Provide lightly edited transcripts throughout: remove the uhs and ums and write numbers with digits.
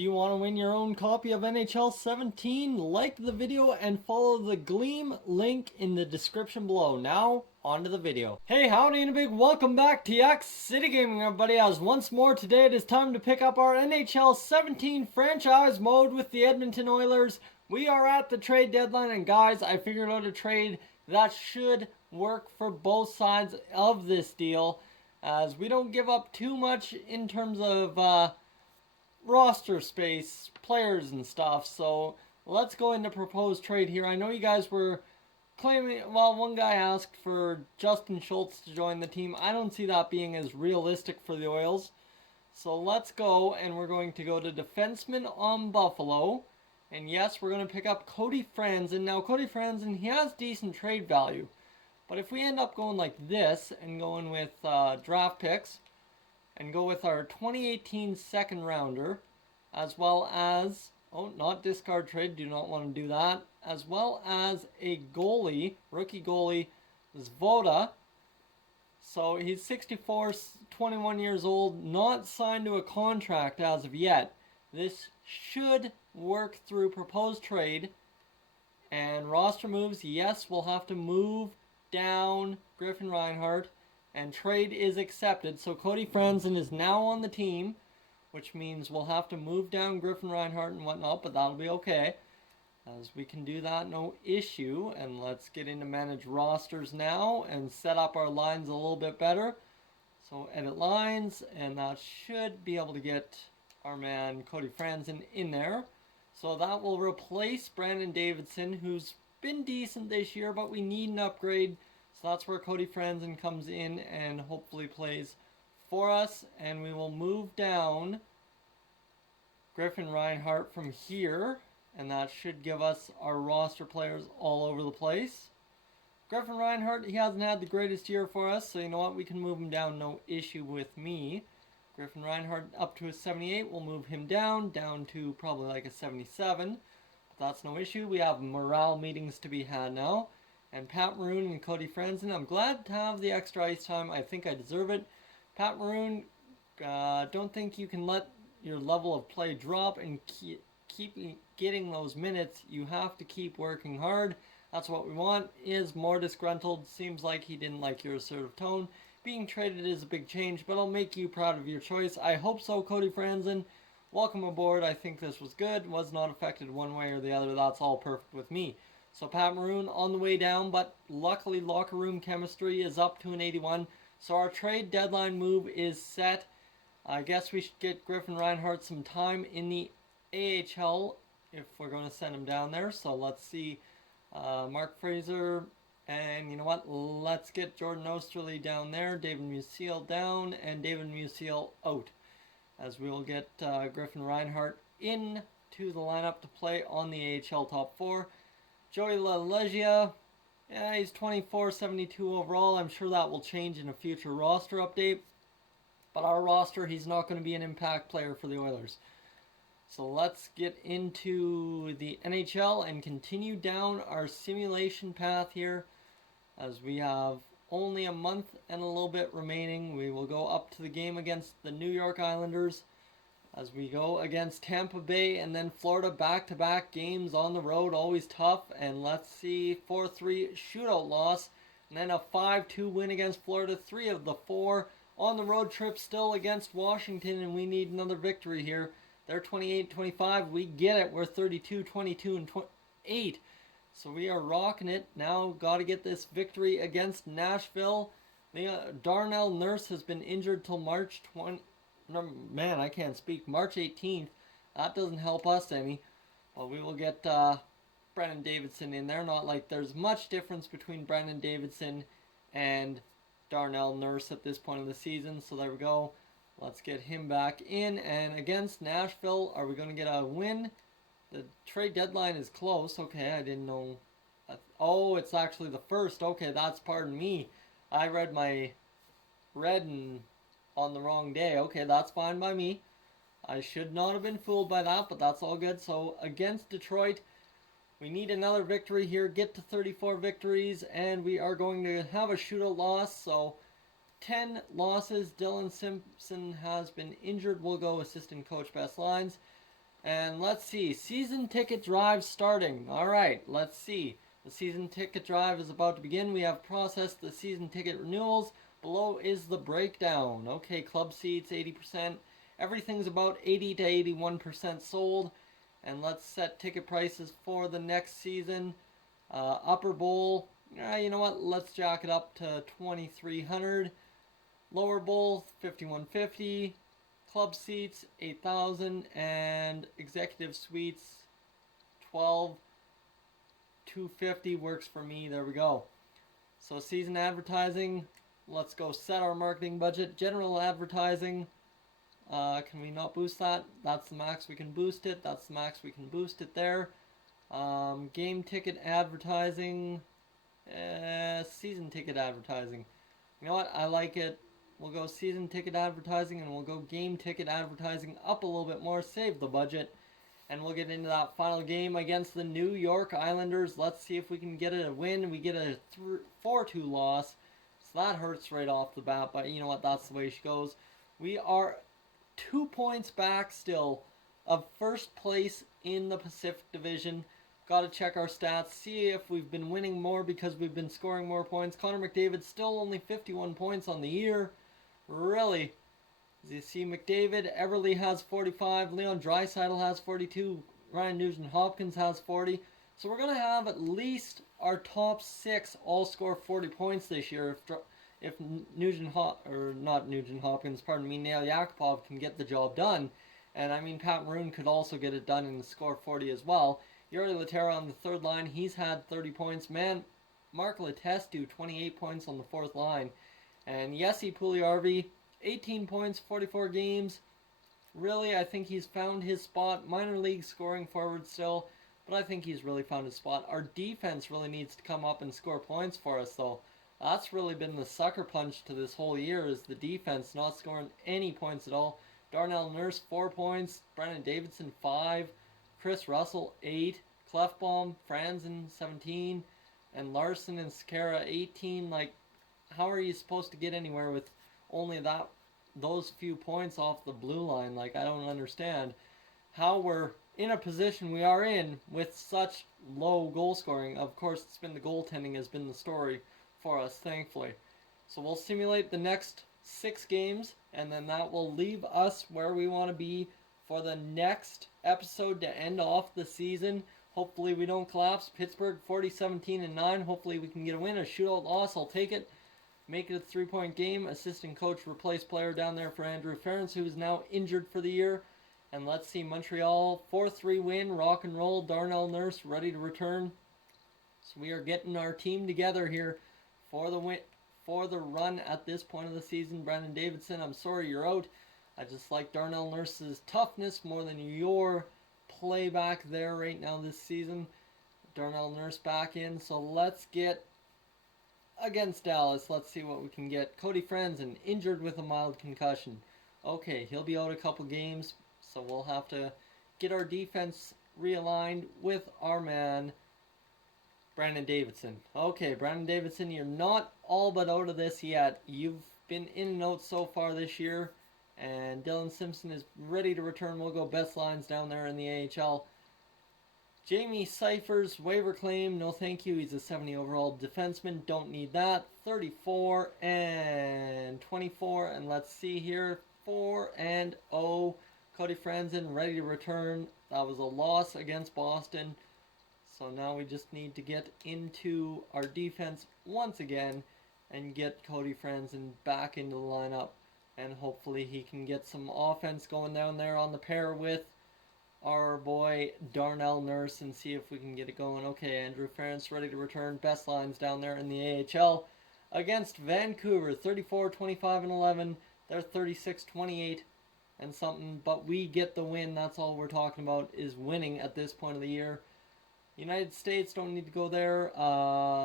Do you want to win your own copy of NHL 17? Like the video and follow the Gleam link in the description below. Now, on to the video. Hey, howdy and a big welcome back to Yak City Gaming, everybody, as once more today it is time to pick up our NHL 17 franchise mode with the Edmonton Oilers. We are at the trade deadline, and guys, I figured out a trade that should work for both sides of this deal, as we don't give up too much in terms of roster space, players and stuff. So let's go into proposed trade here. I know you guys were claiming, well, one guy asked for Justin Schultz to join the team. I don't see that being as realistic for the Oils. So let's go, and we're going to go to defenseman on Buffalo. And yes, we're going to pick up Cody Franzen. Now, Cody Franzen, he has decent trade value. But if we end up going like this and going with draft picks, and go with our 2018 second rounder, as well as, not discard trade, do not want to do that, as well as a goalie, rookie goalie, Zvoda. So he's 64, 21 years old, not signed to a contract as of yet. This should work through proposed trade. And roster moves, yes, we'll have to move down Griffin Reinhart. And trade is accepted. So Cody Franzen is now on the team, which means we'll have to move down Griffin Reinhart and whatnot, but that'll be okay, as we can do that, no issue. And let's get into manage rosters now and set up our lines a little bit better. So edit lines, and that should be able to get our man Cody Franzen in there. So that will replace Brandon Davidson, who's been decent this year, but we need an upgrade. So that's where Cody Franzen comes in and hopefully plays for us. And we will move down Griffin Reinhart from here. And that should give us our roster players all over the place. Griffin Reinhart, he hasn't had the greatest year for us. So you know what? We can move him down, no issue with me. Griffin Reinhart up to a 78. We'll move him down to probably like a 77. But that's no issue. We have morale meetings to be had now. And Pat Maroon and Cody Franzen, I'm glad to have the extra ice time. I think I deserve it. Pat Maroon, don't think you can let your level of play drop and keep getting those minutes. You have to keep working hard. That's what we want. Is more disgruntled. Seems like he didn't like your assertive tone. Being traded is a big change, but I'll make you proud of your choice. I hope so, Cody Franzen. Welcome aboard. I think this was good. Was not affected one way or the other. That's all perfect with me. So Pat Maroon on the way down, but luckily locker room chemistry is up to an 81. So our trade deadline move is set. I guess we should get Griffin Reinhart some time in the AHL if we're going to send him down there. So let's see Mark Fraser, and you know what? Let's get Jordan Osterley down there, David Musil down, and David Musil out. As we will get Griffin Reinhart into the lineup to play on the AHL top 4. Joey LaLeggia, yeah, he's 24, 72 overall. I'm sure that will change in a future roster update. But our roster, he's not going to be an impact player for the Oilers. So let's get into the NHL and continue down our simulation path here. As we have only a month and a little bit remaining. We will go up to the game against the New York Islanders. As we go against Tampa Bay and then Florida, back-to-back games on the road, always tough. And let's see, 4-3 shootout loss. And then a 5-2 win against Florida, 3 of the 4. On the road trip still against Washington, and we need another victory here. They're 28-25, we get it. We're 32-22 and 8. So we are rocking it. Now got to get this victory against Nashville. Darnell Nurse has been injured till March 20. Man, I can't speak. March 18th. That doesn't help us any. But we will get Brandon Davidson in there. Not like there's much difference between Brandon Davidson and Darnell Nurse at this point of the season. So there we go. Let's get him back in. And against Nashville, are we going to get a win? The trade deadline is close. Okay, I didn't know. Oh, it's actually the 1st. Okay, that's, pardon me. I read my red and on the wrong day. Okay, that's fine by me. I should not have been fooled by that, but that's all good. So against Detroit, we need another victory here, get to 34 victories, and we are going to have a shootout loss. So 10 losses. Dylan Simpson has been injured. We'll go assistant coach best lines. And let's see, season ticket drive starting. All right, let's see. The season ticket drive is about to begin. We have processed the season ticket renewals. Below is the breakdown. Okay, club seats 80%. Everything's about 80 to 81% sold. And let's set ticket prices for the next season. Upper bowl, you know what? Let's jack it up to 2,300. Lower bowl 5,150. Club seats 8,000, and executive suites 12,250 works for me. There we go. So season advertising, let's go set our marketing budget. General advertising, can we not boost that? That's the max we can boost it. That's the max we can boost it there. Game ticket advertising, season ticket advertising. You know what? I like it. We'll go season ticket advertising, and we'll go game ticket advertising up a little bit more, save the budget, and we'll get into that final game against the New York Islanders. Let's see if we can get a win. We get a 4-2 loss, so that hurts right off the bat, but you know what? That's the way she goes. We are 2 points back still of first place in the Pacific Division. Got to check our stats, see if we've been winning more because we've been scoring more points. Connor McDavid still only 51 points on the year. Really, as you see, McDavid, Everly has 45, Leon Draisaitl has 42, Ryan Nugent-Hopkins has 40. So we're going to have at least our top 6 all score 40 points this year if Nail Yakupov can get the job done. And I mean, Pat Maroon could also get it done and score 40 as well. Yuri Laterra on the third line, he's had 30 points. Man, Mark Letestu, 28 points on the fourth line. And Jesse Puljujärvi, 18 points, 44 games. Really, I think he's found his spot. Minor league scoring forward still, but I think he's really found his spot. Our defense really needs to come up and score points for us, though. That's really been the sucker punch to this whole year, is the defense not scoring any points at all. Darnell Nurse, 4 points. Brendan Davidson, 5. Chris Russell, 8. Clefbaum, Franzen, 17. And Larson and Sekera, 18. Like, how are you supposed to get anywhere with only those few points off the blue line? Like, I don't understand how we're in a position we are in with such low goal scoring. Of course, it's been the goaltending has been the story for us, thankfully. So we'll simulate the next 6 games, and then that will leave us where we want to be for the next episode to end off the season. Hopefully we don't collapse. Pittsburgh 40-17-9. Hopefully we can get a win. A shootout loss, I'll take it. Make it a 3-point game. Assistant coach replace player down there for Andrew Ferentz, who is now injured for the year. And let's see, Montreal 4-3 win. Rock and roll. Darnell Nurse ready to return. So we are getting our team together here for the win, for the run at this point of the season. Brandon Davidson, I'm sorry you're out. I just like Darnell Nurse's toughness more than your play back there right now this season. Darnell Nurse back in. So let's get against Dallas. Let's see what we can get. Cody Franzen, injured with a mild concussion. Okay, he'll be out a couple games, so we'll have to get our defense realigned with our man, Brandon Davidson. Okay, Brandon Davidson, you're not all but out of this yet. You've been in and out so far this year, and Dylan Simpson is ready to return. We'll go best lines down there in the AHL. Jamie Cyphers, waiver claim, no thank you. He's a 70 overall defenseman, don't need that. 34 and 24, and let's see here, 4-0. Cody Franzen ready to return. That was a loss against Boston. So now we just need to get into our defense once again and get Cody Franzen back into the lineup. And hopefully he can get some offense going down there on the pair with our boy Darnell Nurse and see if we can get it going. Okay, Andrew Ferentz ready to return. Best lines down there in the AHL against Vancouver. 34-25-11. They're 36-28 and something. But we get the win. That's all we're talking about, is winning at this point of the year. United States, don't need to go there.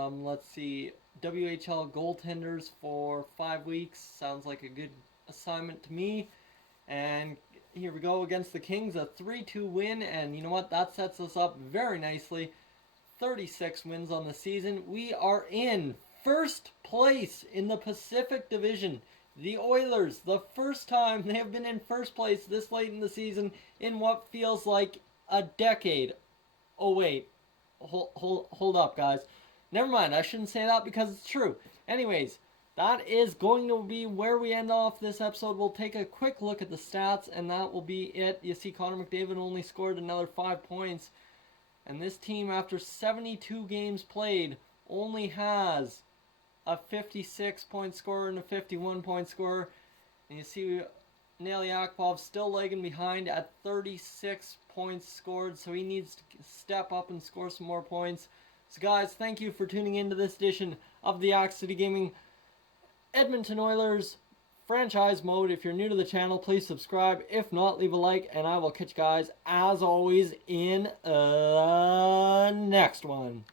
Let's see. WHL goaltenders for 5 weeks. Sounds like a good assignment to me. And here we go against the Kings, a 3-2 win, and you know what? That sets us up very nicely. 36 wins on the season. We are in first place in the Pacific Division. The Oilers, the first time they have been in first place this late in the season in what feels like a decade. Oh wait, hold up, guys. Never mind, I shouldn't say that because it's true. Anyways, that is going to be where we end off this episode. We'll take a quick look at the stats, and that will be it. You see Connor McDavid only scored another 5 points. And this team, after 72 games played, only has a 56-point scorer and a 51-point scorer. And you see Nail Yakupov still lagging behind at 36 points scored, so he needs to step up and score some more points. So guys, thank you for tuning into this edition of the Yak City Gaming Edmonton Oilers franchise mode. If you're new to the channel, please subscribe. If not, leave a like, and I will catch you guys, as always, in the next one.